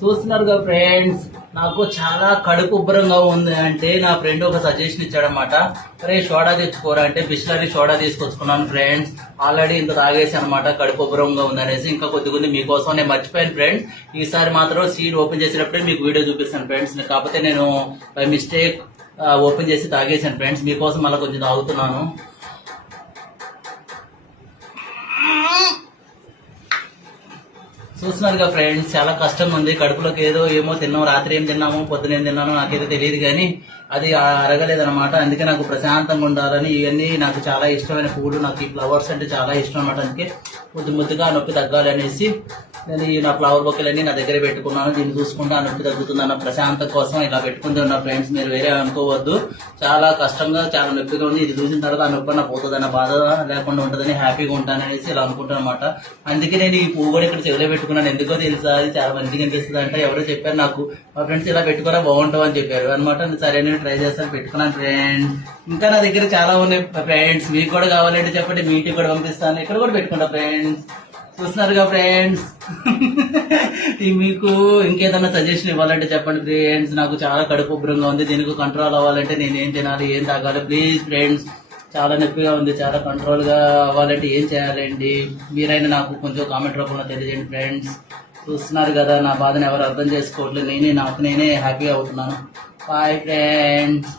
చూస్తున్నారుగా ఫ్రెండ్స్, నాకు చాలా కడుపు ఉబ్బరంగా ఉంది అంటే నా ఫ్రెండ్ ఒక సజెషన్ ఇచ్చాడనమాట. అరే సోడా తెచ్చుకోరా అంటే బిస్లరీ సోడా తీసుకొచ్చుకున్నాను ఫ్రెండ్స్. ఆల్రెడీ ఇంత తాగేసి అనమాట, కడుపు ఉబ్బరంగా ఉంది అనేసి. ఇంకా కొద్ది మీకోసం నేను మర్చిపోయాను ఫ్రెండ్స్. ఈసారి మాత్రం సీడ్ ఓపెన్ చేసేటప్పుడే మీకు వీడియో చూపిస్తాను ఫ్రెండ్స్. కాకపోతే నేను బై మిస్టేక్ ఓపెన్ చేసి తాగేసాను ఫ్రెండ్స్. మీకోసం మళ్ళీ కొంచెం తాగుతున్నాను. చూస్తున్నారుగా ఫ్రెండ్స్, చాలా కష్టం ఉంది. కడుపులోకి ఏమో తిన్నాం, రాత్రి ఏం తిన్నామో పొద్దున ఏం తిన్నానో నాకైతే తెలియదు, కానీ అది అరగలేదనమాట. అందుకే నాకు ప్రశాంతంగా ఉండాలని ఇవన్నీ నాకు చాలా ఇష్టమైన పువ్వులు, నాకు ఈ ఫ్లవర్స్ అంటే చాలా ఇష్టం అనమాట. అందుకే ముద్దుగా నొప్పి తగ్గాలి అనేసి నేను ఈ నా ఫ్లవర్ బొకేలన్నీ నా దగ్గర పెట్టుకున్నాను. దీన్ని చూసుకుంటే ఆ నొప్పి తగ్గుతుంది అన్న ప్రశాంతత కోసం ఇలా పెట్టుకుంటూ ఉన్నా ఫ్రెండ్స్. మీరు వేరే అనుకోవద్దు, చాలా కష్టంగా చాలా నొప్పిగా ఉంది. ఇది చూసిన తర్వాత ఆ నొప్పి అన్న పోతుంది అన్న బాధ లేకుండా ఉంటుందని హ్యాపీగా ఉంటాను అనేసి ఇలా అనుకుంటాను అనమాట. అందుకే నేను ఈ పువ్వు కూడా ఇక్కడ చెవిలో పెట్టుకున్నాను. ఎందుకో తెలుసా, అది చాలా మంచిగా అనిపిస్తుంది అంటే. ఎవరో చెప్పారు నాకు, మా ఫ్రెండ్స్ ఇలా పెట్టుకున్నా బాగుంటావు అని చెప్పారు అనమాట. సరే నేను ట్రై చేస్తాను, పెట్టుకున్నాను ఫ్రెండ్స్. ఇంకా నా దగ్గర చాలా ఉన్నాయి ఫ్రెండ్స్. మీకు కూడా కావాలంటే చెప్పండి, మీ ఇంటికి కూడా పంపిస్తాను. ఇక్కడ కూడా పెట్టుకుంటా ఫ్రెండ్స్. చూస్తున్నారుగా ఫ్రెండ్స్. మీకు ఇంకేదన్నా సజెషన్ ఇవ్వాలంటే చెప్పండి ఫ్రెండ్స్. నాకు చాలా కడుపు ఉబ్బరంగా ఉంది, దీనికి కంట్రోల్ అవ్వాలంటే నేను ఏం తినాలి, ఏం తాగాలి ప్లీజ్ ఫ్రెండ్స్. చాలా నొప్పిగా ఉంది, చాలా కంట్రోల్ గా అవ్వాలంటే ఏం చేయాలండి? మీరైనా నాకు కొంచెం కామెంట్ రూపంలో తెలియజేయండి ఫ్రెండ్స్. చూస్తున్నారు కదా, నా బాధను ఎవరు అర్థం చేసుకోవట్లేదు. నేనే హ్యాపీగా అవుతున్నాను. Bye friends.